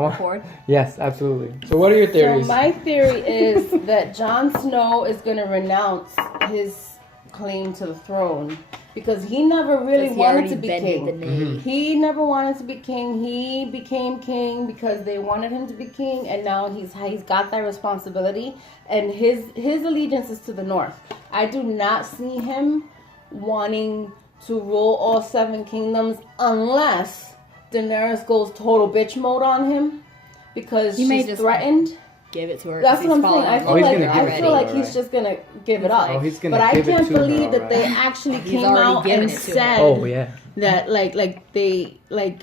record? Yes, absolutely. So what are your theories? So my theory is that Jon Snow is going to renounce his claim to the throne because he never really wanted to be king. He never wanted to be king. He became king because they wanted him to be king, and now he's got that responsibility, and his allegiance is to the north. I do not see him wanting to rule all 7 kingdoms unless Daenerys goes total bitch mode on him because she's threatened. Give it to her. That's what I'm saying. I feel like he's just gonna give it up. Oh, he's gonna but I give it can't to believe her, that they actually came out and said that they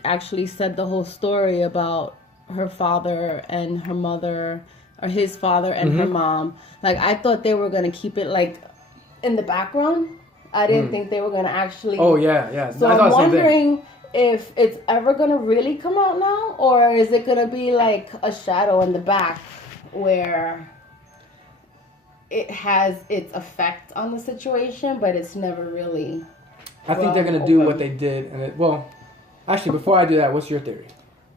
actually said the whole story about her father and her mother, or his father and her mom. Like, I thought they were gonna keep it like in the background. I didn't think they were gonna actually. Oh yeah. So I'm wondering if it's ever gonna really come out now, or is it gonna be like a shadow in the back where it has its effect on the situation, but it's never really. I think they're gonna do what they did, and actually, before I do that, what's your theory?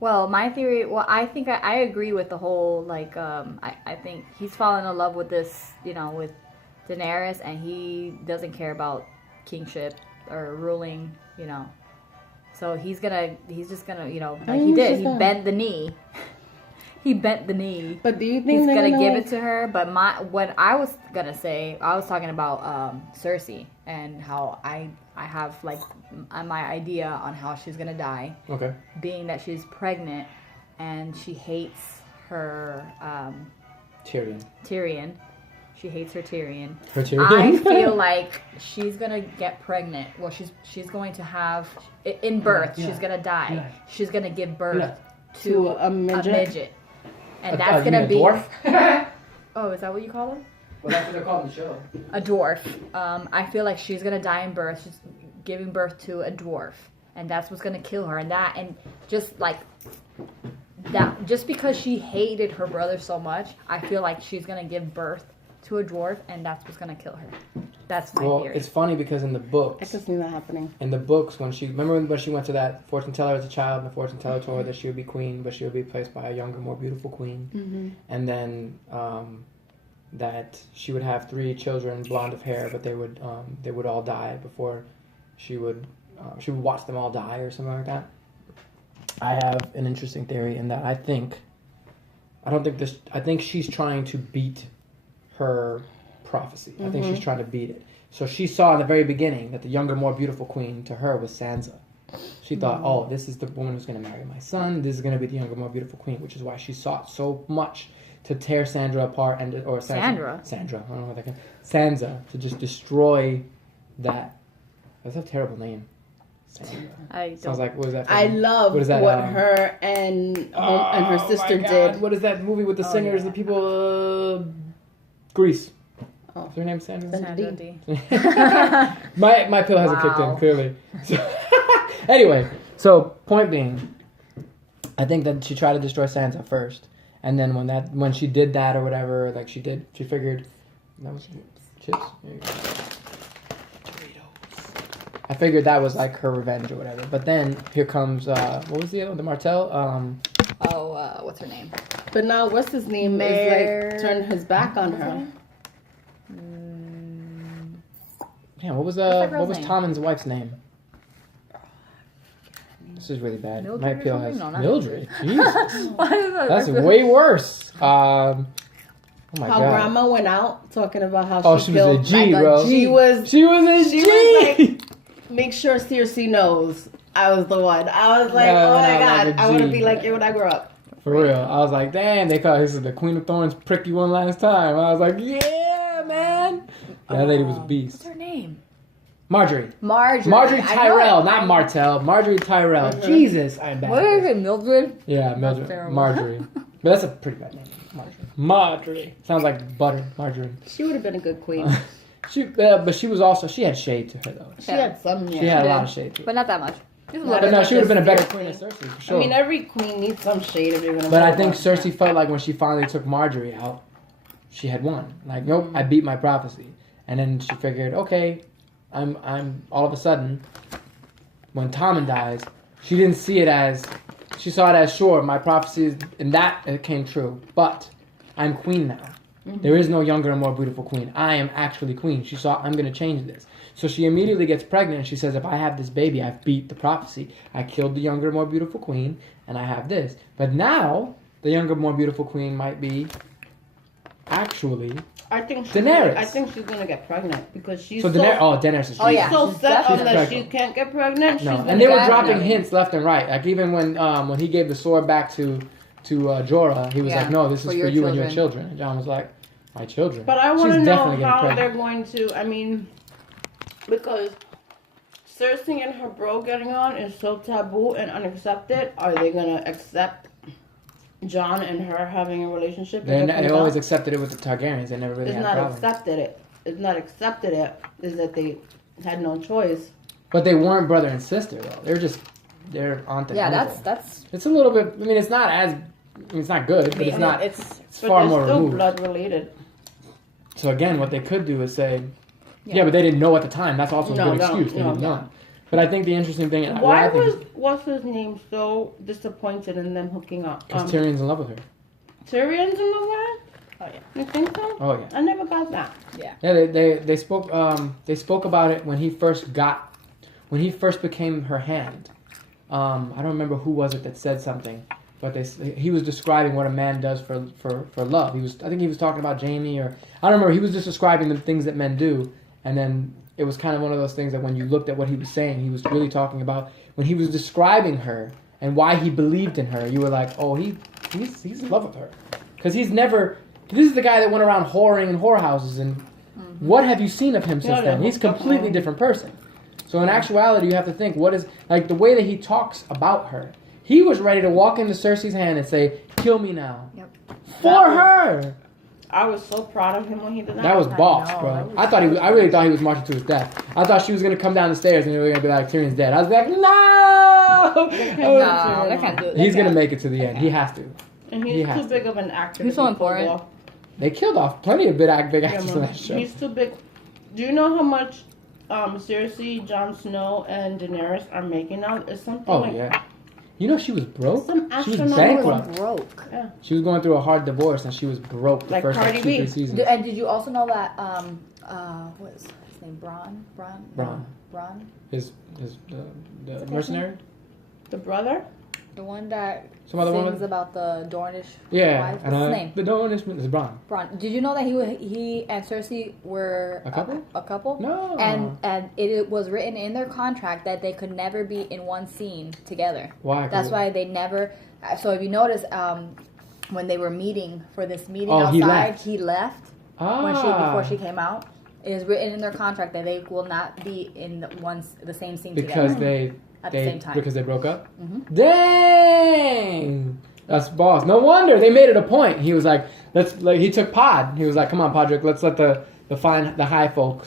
Well, my theory. Well, I think I agree with the whole I think he's fallen in love with this, with Daenerys, and he doesn't care about kingship or ruling, So he's just gonna, he bent the knee. He bent the knee. But do you think he's gonna give it to her? But what I was gonna say, I was talking about Cersei and how I have my idea on how she's gonna die. Okay. Being that she's pregnant and she hates her Tyrion. She hates her Tyrion. I feel like she's gonna get pregnant. Well, she's going to have in birth. She's gonna die. Yeah. She's gonna give birth to a midget. And that's gonna be a dwarf. Oh, is that what you call them? Well, that's what they're called in the show. A dwarf. I feel like she's gonna die in birth. She's giving birth to a dwarf, and that's what's gonna kill her. And just like that, just because she hated her brother so much, I feel like she's gonna give birth to a dwarf, and that's what's gonna kill her. That's my theory. It's funny because in the books, I could see that happening. In the books, when she went to that fortune teller as a child, and the fortune teller told her that she would be queen, but she would be replaced by a younger, more beautiful queen, and then that she would have 3 children, blonde of hair, but they would all die before she would watch them all die or something like that. I have an interesting theory in that I think she's trying to beat her prophecy. I think she's trying to beat it. So she saw in the very beginning that the younger, more beautiful queen to her was Sansa. She thought, oh, this is the woman who's going to marry my son. This is going to be the younger, more beautiful queen, which is why she sought so much to tear Sandra apart Sandra. I don't know what that can. Sansa, to just destroy that. That's a terrible name. Sounds like, what is that? I love what her and her sister did. What is that movie with the singers? The people. Grease. Oh. Is her name Sandra D? my pill hasn't kicked in, clearly. So, anyway, so point being, I think that she tried to destroy Sansa first, and then when she did that or whatever, she figured that was chips. There you go. I figured that was her revenge or whatever. But then here comes what was the other one? The Martell? What's her name? But now what's his name is turned his back on her. Yeah, what was Tommen's wife's name? This is really bad. Mildred my pill has Mildred. Jesus, that's that? way worse. Oh my God. Grandma went out talking about how she killed. Was a G, bro. She was a G. Was like, make sure Cersei knows I was the one. I was like, oh my God, I want to be like you when I grow up. For real. I was like, damn, they call this the Queen of Thorns pricked you one last time. I was like, yeah, man. That lady was a beast. What's her name? Marjorie. Marjorie Tyrell, not Martell. Marjorie Tyrell. Mm-hmm. Jesus, I'm bad. What is it, Mildred? Yeah, Mildred. Marjorie. But that's a pretty bad name. Marjorie. Sounds like butter. Margarine. She would have been a good queen. But she was also, she had shade to her though. She had some. She had a lot of shade to her. But not that much. But no, she would have been a better queen than Cersei, for sure. I mean, every queen needs some shade if you're gonna. But I think Cersei felt like when she finally took Marjorie out, she had won. Like, nope, I beat my prophecy. And then she figured, okay, I'm all of a sudden, when Tommen dies, she didn't see it as She saw it as, sure, my prophecy, and that it came true. But I'm queen now. Mm-hmm. There is no younger and more beautiful queen. I am actually queen. She saw, I'm going to change this. So she immediately gets pregnant, and she says, if I have this baby, I've beat the prophecy. I killed the younger, more beautiful queen, and I have this. But now, the younger, more beautiful queen might be actually Daenerys. I think she's going to get pregnant because she's Daenerys is she's so set on that she can't get pregnant. No, and they were dropping hints left and right. Like even when he gave the sword back to Jorah, he was like, no, this is for you and your children. And Jon was like, my children. But I want to know how they're going to, I mean, because Cersei and her bro getting on is so taboo and unaccepted. Are they going to accept Jon and her having a relationship? They always accepted it with the Targaryens. They never really had problems. It's not accepted it. Is that they had no choice. But they weren't brother and sister, though. They're aunt and uncle. That's... It's a little bit, I mean, it's not good, but it's not, it's far more removed. But they're still blood related. So again, what they could do is say, but they didn't know at the time. That's also a good excuse. They didn't know. But I think the interesting thing... Why was what's his name so disappointed in them hooking up? Because Tyrion's in love with her. Tyrion's in love with her? Oh yeah. You think so? Oh yeah. I never got that. Yeah. Yeah, they spoke about it when he first became her hand. I don't remember who was it that said something, but he was describing what a man does for love. I think he was talking about Jaime, or I don't remember. He was just describing the things that men do, and then it was kind of one of those things that when you looked at what he was saying, he was really talking about when he was describing her and why he believed in her. You were like, oh, he's in love with her, because he's never. This is the guy that went around whoring in whorehouses, and what have you seen of him since then? He's a completely different person. So in actuality, you have to think, what is, like the way that he talks about her. He was ready to walk into Cersei's hand and say, kill me now. Yep. For her! I was so proud of him when he did that. That was boss, bro. I really thought he was marching to his death. I thought she was going to come down the stairs and they were going to be like, Tyrion's dead. I was like, no! They can't do it. He's going to make it to the end. He has to. And he's too big of an actor. He's so important. They killed off plenty of big actors on that show. He's too big. Do you know how much Cersei, Jon Snow, and Daenerys are making now? It's something yeah. You know she was broke? She was bankrupt. Broke. Yeah. She was going through a hard divorce and she was broke the first 2-3 seasons. And did you also know that what is his name? Bronn? His the mercenary? The brother? The one that Some other sings woman? About the Dornish wife. What's his name? The Dornish is Bronn. Bronn. Did you know that he and Cersei were a couple? A couple? No. And it was written in their contract that they could never be in one scene together. Why? That's why they never. So if you notice, when they were meeting for this meeting outside, he left before she came out. It is written in their contract that they will not be in the same scene because together. At the same time. Because they broke up? Mm-hmm. Dang! That's boss. No wonder. They made it a point. He was like, he took Pod. He was like, come on, Podrick, let's let the highborn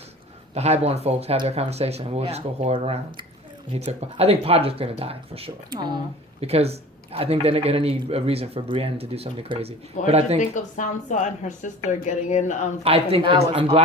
folks have their conversation and we'll just go whore it around. And he took I think Podrick's going to die for sure. Aww. Because I think they're going to need a reason for Brienne to do something crazy. What did you think of Sansa and her sister getting in? I'm glad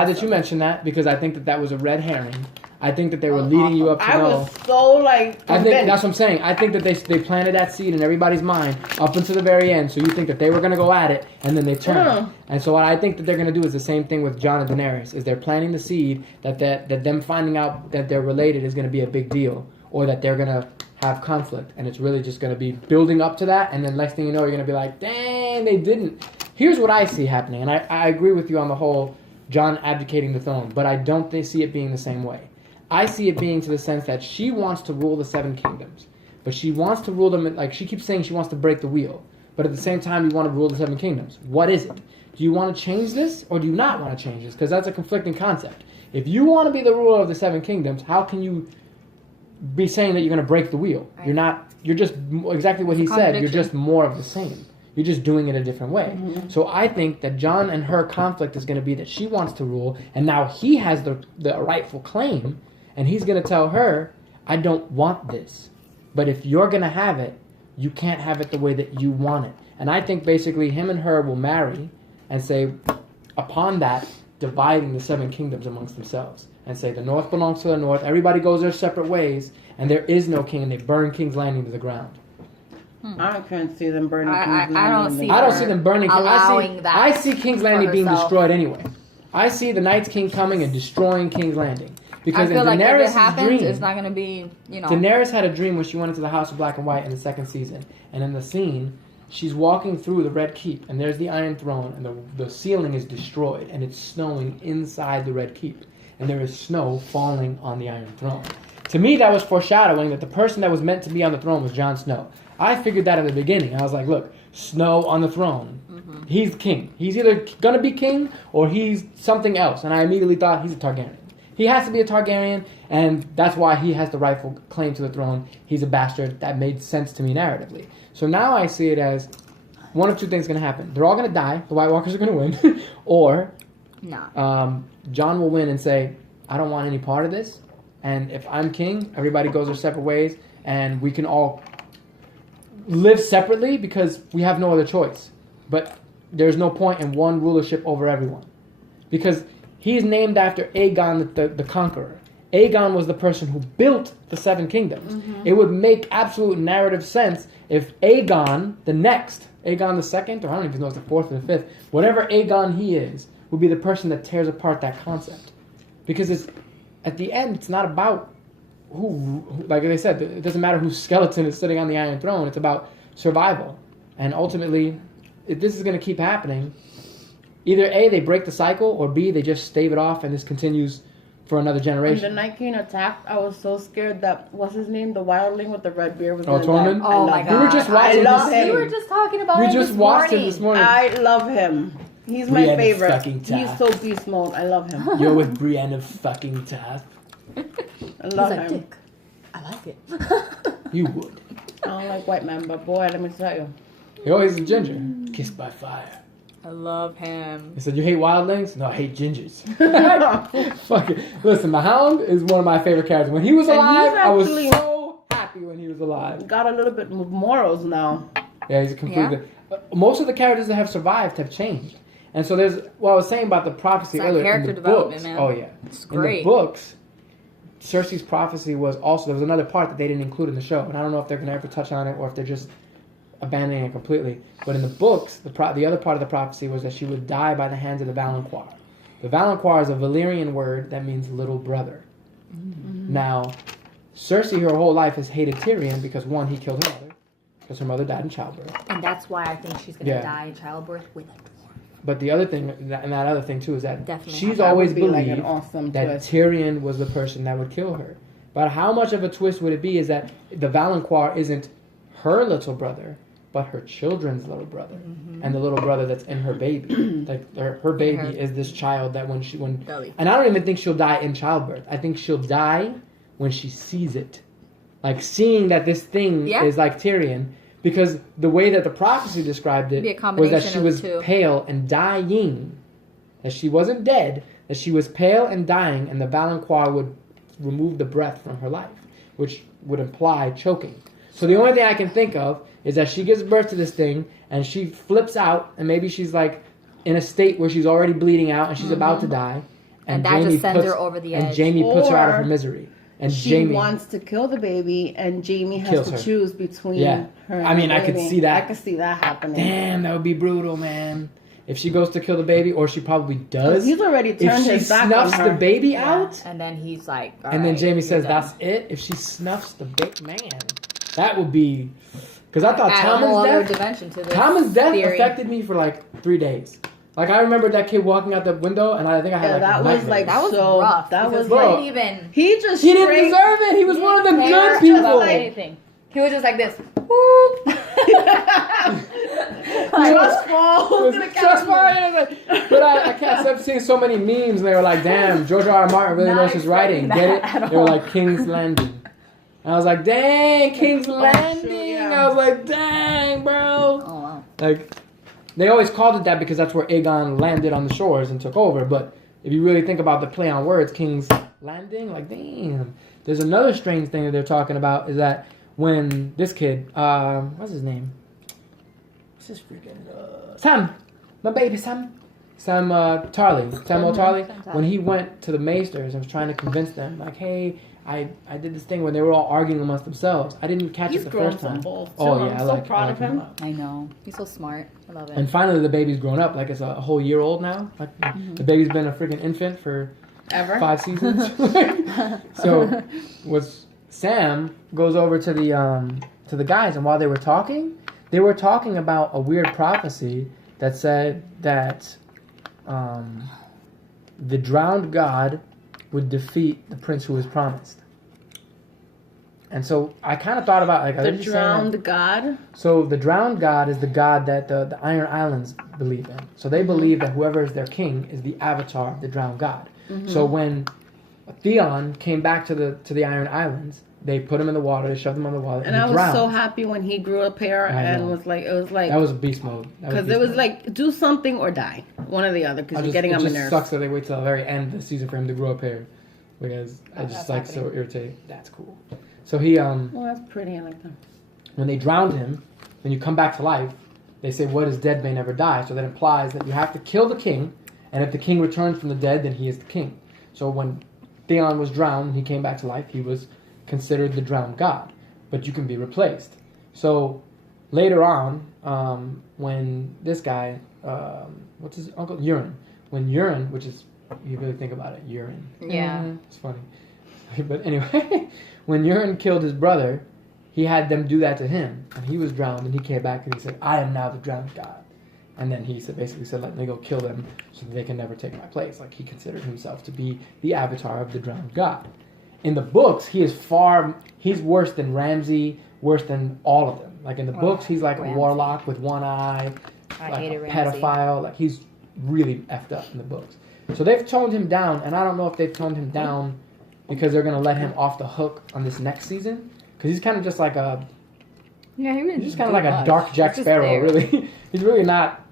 that you mentioned that because I think that was a red herring. I think that they were leading you up to know. I was so convinced. I think that's what I'm saying. I think that they planted that seed in everybody's mind up until the very end. So you think that they were going to go at it, and then they turned. And so what I think that they're going to do is the same thing with Jon and Daenerys. Is they're planting the seed that them finding out that they're related is going to be a big deal, or that they're going to have conflict, and it's really just going to be building up to that. And then next thing you know, you're going to be like, dang, they didn't. Here's what I see happening, and I agree with you on the whole Jon abdicating the throne, but I don't see it being the same way. I see it being to the sense that she wants to rule the 7 kingdoms. But she wants to rule them, like she keeps saying she wants to break the wheel. But at the same time, you want to rule the 7 kingdoms. What is it? Do you want to change this or do you not want to change this? Because that's a conflicting concept. If you want to be the ruler of the 7 kingdoms, how can you be saying that you're going to break the wheel? Right. You're just, exactly what he said, you're just more of the same. You're just doing it a different way. Mm-hmm. So I think that Jon and her conflict is going to be that she wants to rule, and now he has the rightful claim. And he's going to tell her, I don't want this. But if you're going to have it, you can't have it the way that you want it. And I think basically him and her will marry and say, upon that, dividing the 7 kingdoms amongst themselves. And say the north belongs to the north, everybody goes their separate ways, and there is no king, and they burn King's Landing to the ground. I can't see them burning. I don't see. I don't see them burning. Allowing that. I see King's Landing being destroyed anyway. I see the Night's King coming and destroying King's Landing. Because I feel like if it happens, dream, it's not going to be, Daenerys had a dream when she went into the House of Black and White in the second season. And in the scene, she's walking through the Red Keep, and there's the Iron Throne, and the ceiling is destroyed, and it's snowing inside the Red Keep. And there is snow falling on the Iron Throne. To me, that was foreshadowing that the person that was meant to be on the throne was Jon Snow. I figured that at the beginning. I was like, look, Snow on the throne. Mm-hmm. He's king. He's either going to be king or he's something else. And I immediately thought he's a Targaryen. He has to be a Targaryen, and that's why he has the rightful claim to the throne. He's a bastard. That made sense to me narratively. So now I see it as one of two things going to happen. They're all going to die. The White Walkers are going to win. Or Jon will win and say, I don't want any part of this. And if I'm king, everybody goes their separate ways, and we can all live separately because we have no other choice. But there's no point in one rulership over everyone. Because he's named after Aegon the Conqueror. Aegon was the person who built the Seven Kingdoms. Mm-hmm. It would make absolute narrative sense if Aegon, the next, Aegon the second, or I don't even know if it's the fourth or the fifth, whatever Aegon he is, would be the person that tears apart that concept. Because at the end, it's not about who, like they said, it doesn't matter whose skeleton is sitting on the Iron Throne. It's about survival. And ultimately, if this is going to keep happening, either A, they break the cycle, or B, they just stave it off and this continues for another generation. When the Night King attacked, I was so scared that, what's his name? The wildling with the red beard was Tormund? Oh my God. We were just watching We were just talking about him this morning. I love him. He's my favorite. He's so beast mode. I love him. You're with Brienne of fucking Taft. I love him. Dick. I like it. You would. I don't like white men, but boy, let me tell you. He always a ginger. Kissed by fire. I love him. He said, you hate wildlings? No, I hate gingers. Fuck it. Listen, the Hound is one of my favorite characters. When he was alive, I was so happy when he was alive. Got a little bit of morals now. Yeah, he's a completely... Yeah. Most of the characters that have survived have changed. And so there's... What I was saying about the prophecy earlier. Character in the development, books, man. Oh, yeah. It's great. In the books, Cersei's prophecy was also... There was another part that they didn't include in the show. And I don't know if they're going to ever touch on it or if they're just abandoning it completely. But in the books, the other part of the prophecy was that she would die by the hands of the Valanquar. The Valanquar is a Valyrian word that means little brother. Mm-hmm. Now, Cersei her whole life has hated Tyrion because, one, he killed her mother. Because her mother died in childbirth. And that's why I think she's going to die in childbirth with a dwarf. But the other thing, and that other thing too, is that Definitely she's always believed like an awesome that twist. Tyrion was the person that would kill her. But how much of a twist would it be is that the Valanquar isn't her little brother, but her children's little brother. Mm-hmm. And the little brother that's in her baby. Like her baby is this child that when and I don't even think she'll die in childbirth. I think she'll die when she sees it. Like seeing that this thing is like Tyrion. Because the way that the prophecy described it was that she was pale and dying. That she wasn't dead. That she was pale and dying, and the Valanquar would remove the breath from her life, which would imply choking. So the only thing I can think of is that she gives birth to this thing, and she flips out, and maybe she's like in a state where she's already bleeding out, and she's about to die. And that Jaime just sends her over the edge. And Jaime puts her out of her misery. And she wants to kill the baby, and Jaime has to choose between her and I mean, the I baby. could see that. I could see that happening. Damn, that would be brutal, man. If she goes to kill the baby, or she probably does. He's already turned his back on her. If she snuffs the baby out. And then he's like, and then Jaime says, that's it? If she snuffs the baby, man, that would be... Because I thought Tommen's death affected me for like 3 days. Like, I remember that kid walking out the window, and I think I had that was like that was so rough. That was bro, like even he didn't deserve it. He was one of the good people. Anything. He was just like this. Whoop. Trust falls. But I can't stop seeing so many memes, and they were like, "Damn, George R. R. Martin really knows his writing. Get it?" They were like King's Landing. And I was like, "Dang, King's Landing." Sure, yeah. I was like, "Dang, bro." Oh wow. Like. They always called it that because that's where Aegon landed on the shores and took over. But if you really think about the play on words, King's Landing, like, damn. There's another strange thing that they're talking about is that when this kid, what's his name? What's his freaking, Sam. My baby Sam. Samuel Tarly. When he went to the Maesters and was trying to convince them, like, hey, I did this thing when they were all arguing amongst themselves. I didn't catch it the first time. I'm so proud of him. I know. He's so smart. I love it. And finally, the baby's grown up. Like, it's a whole year old now. Like, the baby's been a freaking infant for ever 5 seasons. So, Sam goes over to the guys, and while they were talking about a weird prophecy that said that the drowned god would defeat the prince who was promised. And so I kind of thought about, like, the drowned god. So the drowned god is the god that the Iron Islands believe in. So they believe that whoever is their king is the avatar of the drowned god. So when Theon came back to the Iron Islands, they put him in the water, they shoved him on the water, and I was so happy when he grew up here and was like, that was beast mode. Because it was like, do something or die, one or the other. Because you're getting on my nerves. It just sucks that they wait till the very end of the season for him to grow up here, because I just like so irritating. That's cool. So he well, that's pretty. I like that. When they drowned him, when you come back to life, they say what is dead may never die. So that implies that you have to kill the king, and if the king returns from the dead, then he is the king. So when Theon was drowned and he came back to life, he was considered the drowned god, but you can be replaced. So later on, when this guy, what's his uncle, Urine, when Urine, which is, you really think about it, Urine. Yeah. It's funny. But anyway, when Urine killed his brother, he had them do that to him, and he was drowned, and he came back and he said, I am now the drowned god. And then he basically said, let me go kill them so that they can never take my place. Like, he considered himself to be the avatar of the drowned god. In the books, he's worse than Ramsay, worse than all of them. Like, in the books, he's like Ramsay. A warlock with one eye, like a pedophile. Like, he's really effed up in the books. So they've toned him down, and I don't know if they've toned him down because they're going to let him off the hook on this next season. Because he's kind of just like a... Yeah, he's just kind of like a dark Jack Sparrow, really. He's really not...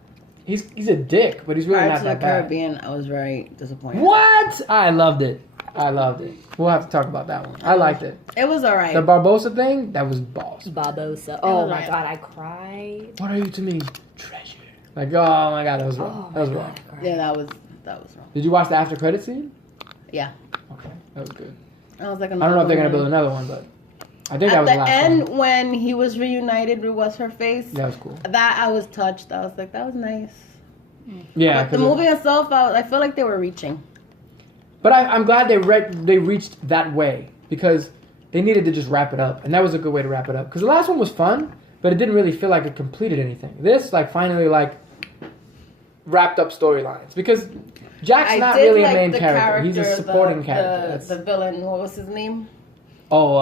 He's a dick, but he's really not that bad. Caribbean, I was very disappointed. What? I loved it. We'll have to talk about that one. I liked it. It was alright. The Barbosa thing, that was boss. Barbosa. Oh my god, I cried. What are you to me? Treasure. Like, oh my god, that was wrong. That was wrong. Yeah, that was wrong. Did you watch the after credit scene? Yeah. Okay, that was good. I was like, I don't know if they're gonna build another one, but I think that was the last one. At the end, when he was reunited with what's her face, that was cool. That I was touched. I was like, that was nice. Yeah. But the movie itself, I feel like they were reaching. But I'm glad they reached that way, because they needed to just wrap it up, and that was a good way to wrap it up. Because the last one was fun, but it didn't really feel like it completed anything. This finally wrapped up storylines, because Jack's not really a main character. He's a supporting character. The villain. What was his name? Oh,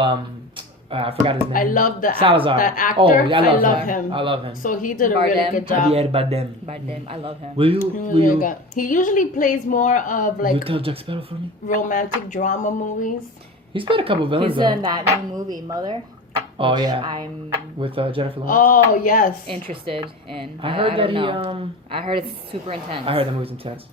I forgot his name. I love Salazar. That actor. Oh, yeah, I love him. I love him. So he did a really good job. Javier Bardem. I love him. Will you? He usually plays more of Will you tell Jack Sparrow for me? Romantic drama movies. He's played a couple villains. He's in that new movie, Mother. Oh yeah. I'm with Jennifer Lawrence. Oh yes. Interested in. I heard that I heard it's super intense. I heard the movie's intense.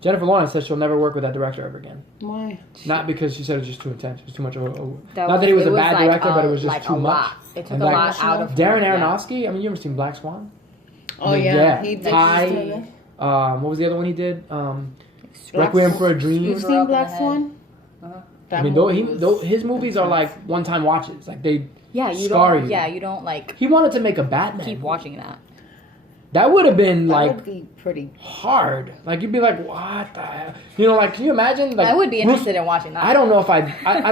Jennifer Lawrence says she'll never work with that director ever again. Why? Not because she said it was just too intense. It was too much of a... Not that he was a bad director, but it was just too much. It took a lot out of Darren Aronofsky, I mean, you ever seen Black Swan? Oh, yeah. He did. What was the other one he did? Requiem for a Dream. You've seen Black Swan? I mean, his movies are like one-time watches. Like, they scar you. Yeah, you don't like... He wanted to make a Batman. Keep watching that. That would have been that would be pretty hard. Like, you'd be like, what the hell? You know, like, can you imagine? Like, I would be interested in watching that. I don't know if I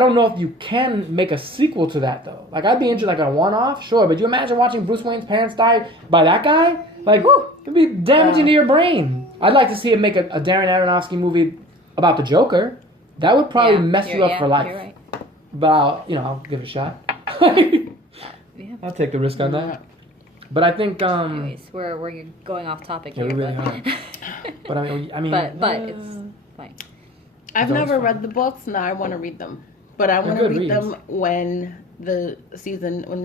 don't know if you can make a sequel to that, though. Like, I'd be interested, like, a one-off, sure. But you imagine watching Bruce Wayne's parents die by that guy? Like, it'd be damaging to your brain. I'd like to see him make a Darren Aronofsky movie about the Joker. That would probably mess you up for life. You're right. But I'll give it a shot. I'll take the risk on that. But I think anyways, we're going off topic here. We really are. But I mean but it's fine. I've never read the books. Now I want to read them. But I want to read them when the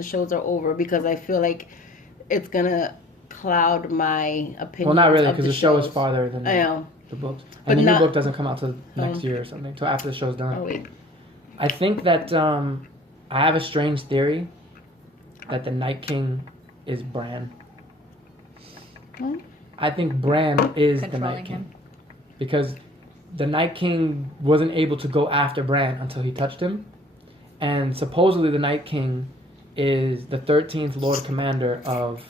shows are over, because I feel like it's gonna cloud my opinion. Well, not really, because the show is farther than the books. And but the new book doesn't come out till next year or something, till after the show's done. Oh, wait. I think that I have a strange theory that the Night King is Bran. I think Bran is the Night King. Because the Night King wasn't able to go after Bran until he touched him. And supposedly the Night King is the 13th Lord Commander of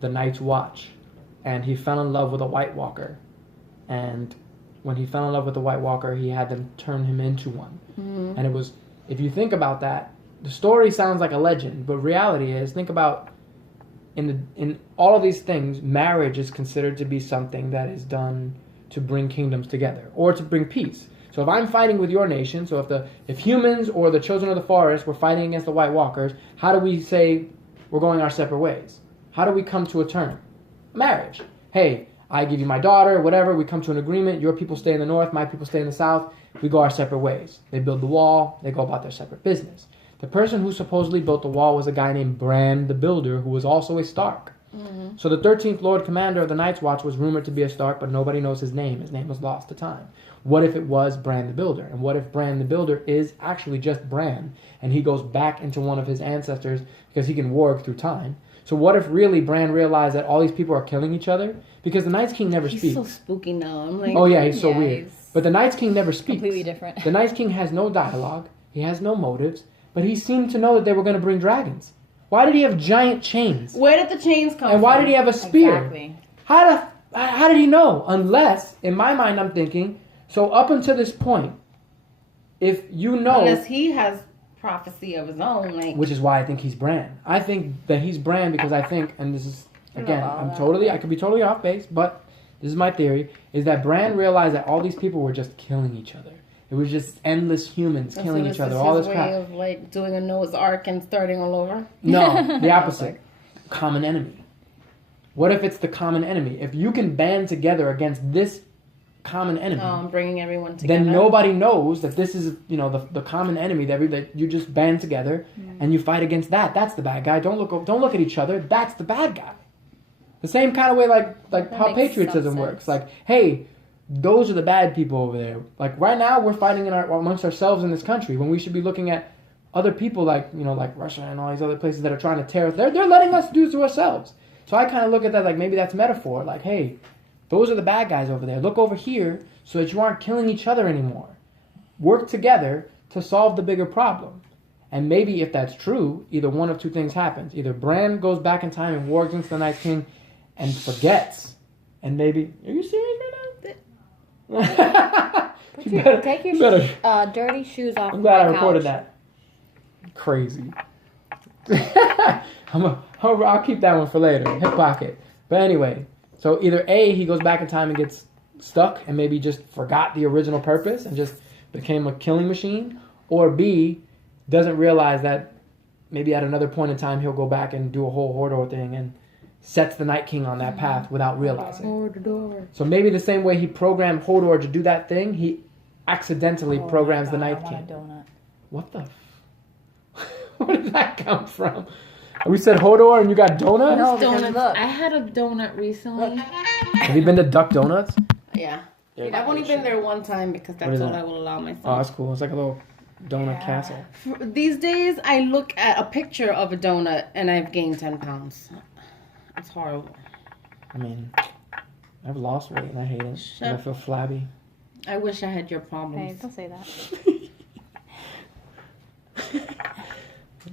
the Night's Watch. And he fell in love with a White Walker. And when he fell in love with the White Walker, he had them turn him into one. Mm-hmm. And it was, if you think about that, the story sounds like a legend, but reality is, think about in all of these things, marriage is considered to be something that is done to bring kingdoms together or to bring peace. So if I'm fighting with your nation, so if humans or the children of the forest were fighting against the White Walkers, how do we say we're going our separate ways? How do we come to a term? Marriage. Hey, I give you my daughter, whatever, we come to an agreement, your people stay in the north, my people stay in the south, we go our separate ways. They build the wall, they go about their separate business. The person who supposedly built the wall was a guy named Bran the Builder, who was also a Stark. Mm-hmm. So the 13th Lord Commander of the Night's Watch was rumored to be a Stark, but nobody knows his name. His name was lost to time. What if it was Bran the Builder? And what if Bran the Builder is actually just Bran, and he goes back into one of his ancestors because he can warg through time? So what if really Bran realized that all these people are killing each other? Because the Night's King never speaks. He's so spooky now. I'm like, oh yeah, he's so weird. But the Night's King never speaks. Completely different. The Night's King has no dialogue. He has no motives. But he seemed to know that they were going to bring dragons. Why did he have giant chains? Where did the chains come from? And why did he have a spear? Exactly. How did he know? Unless, in my mind, I'm thinking, so up until this point, if you know... Unless he has prophecy of his own. Like, which is why I think he's Bran. I think that he's Bran because I think, and this is, again, I could be totally off base, but this is my theory, is that Bran realized that all these people were just killing each other. It was just endless humans killing each other. All this crap. Way of like doing a Noah's Ark and starting all over? No, the opposite. Common enemy. What if it's the common enemy? If you can band together against this common enemy, bringing everyone together, then nobody knows that this is, the common enemy that you just band together and you fight against that. That's the bad guy. Don't look at each other. That's the bad guy. The same kind of way like how patriotism works. Like, hey, those are the bad people over there. Like right now, we're fighting amongst ourselves in this country when we should be looking at other people like Russia and all these other places that are trying to tear us. They're letting us do it to ourselves. So I kind of look at that like maybe that's metaphor. Like, hey, those are the bad guys over there. Look over here so that you aren't killing each other anymore. Work together to solve the bigger problem. And maybe if that's true, either one of two things happens. Either Bran goes back in time and wargs against the Night King and forgets. And maybe, are you serious right now? Take your dirty shoes off. I'm glad I recorded that. Crazy. I'll keep that one for later. Hip pocket. But anyway, so either A, he goes back in time and gets stuck and maybe just forgot the original purpose and just became a killing machine, or B, doesn't realize that maybe at another point in time he'll go back and do a whole Hodor thing and sets the Night King on that path without realizing. Hodor. So maybe the same way he programmed Hodor to do that thing, he accidentally programs the Night King. I want a donut. What the? Where did that come from? We said Hodor and you got donuts? No, donuts. Look. I had a donut recently. Have you been to Duck Donuts? Yeah. I've only been there one time because that's all I will allow myself. Oh, that's cool. It's like a little donut castle. These days, I look at a picture of a donut and I've gained 10 pounds. It's horrible. I mean, I've lost weight and I hate it. And I feel flabby. I wish I had your problems. Hey, don't say that.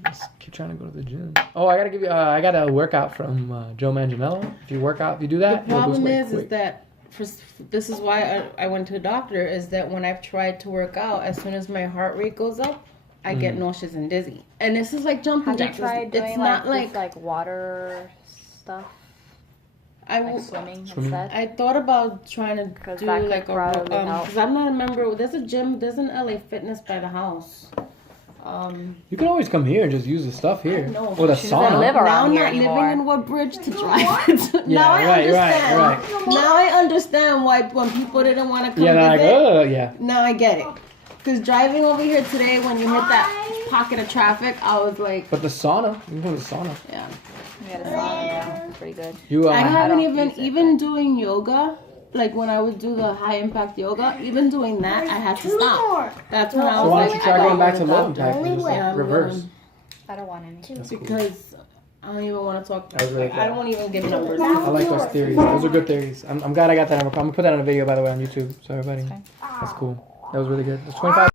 Just keep trying to go to the gym. Oh, I gotta give you. I got a workout from Joe Manganiello. If you work out, if you do that, the problem is that this is why I went to the doctor. Is that when I've tried to work out, as soon as my heart rate goes up, I get nauseous and dizzy. And this is like jumping jacks. It's not like water stuff. Swimming instead. I thought about trying to do like because I'm not a member. There's a gym. There's an LA Fitness by the house. You can always come here and just use the stuff here. No, or the sauna. Now I'm not living in Woodbridge to drive it. Now I understand. Right. Now I understand why when people didn't want to come visit. Now I get it. Because driving over here today, when you hit that pocket of traffic, I was like. But the sauna, you can go to the sauna. Yeah. Yeah, the sauna. Yeah, it's pretty good. I haven't even doing yoga. Like when I would do the high impact yoga, even doing that, I had to stop. That's when I was why don't you try going back to low impact and just reverse? I don't want any. Because I don't even want to talk about really it. I don't even give numbers. I like those theories. Those are good theories. I'm glad I got that. I'm gonna put that on a video, by the way, on YouTube. So everybody, that's cool. That was really good. It's 25.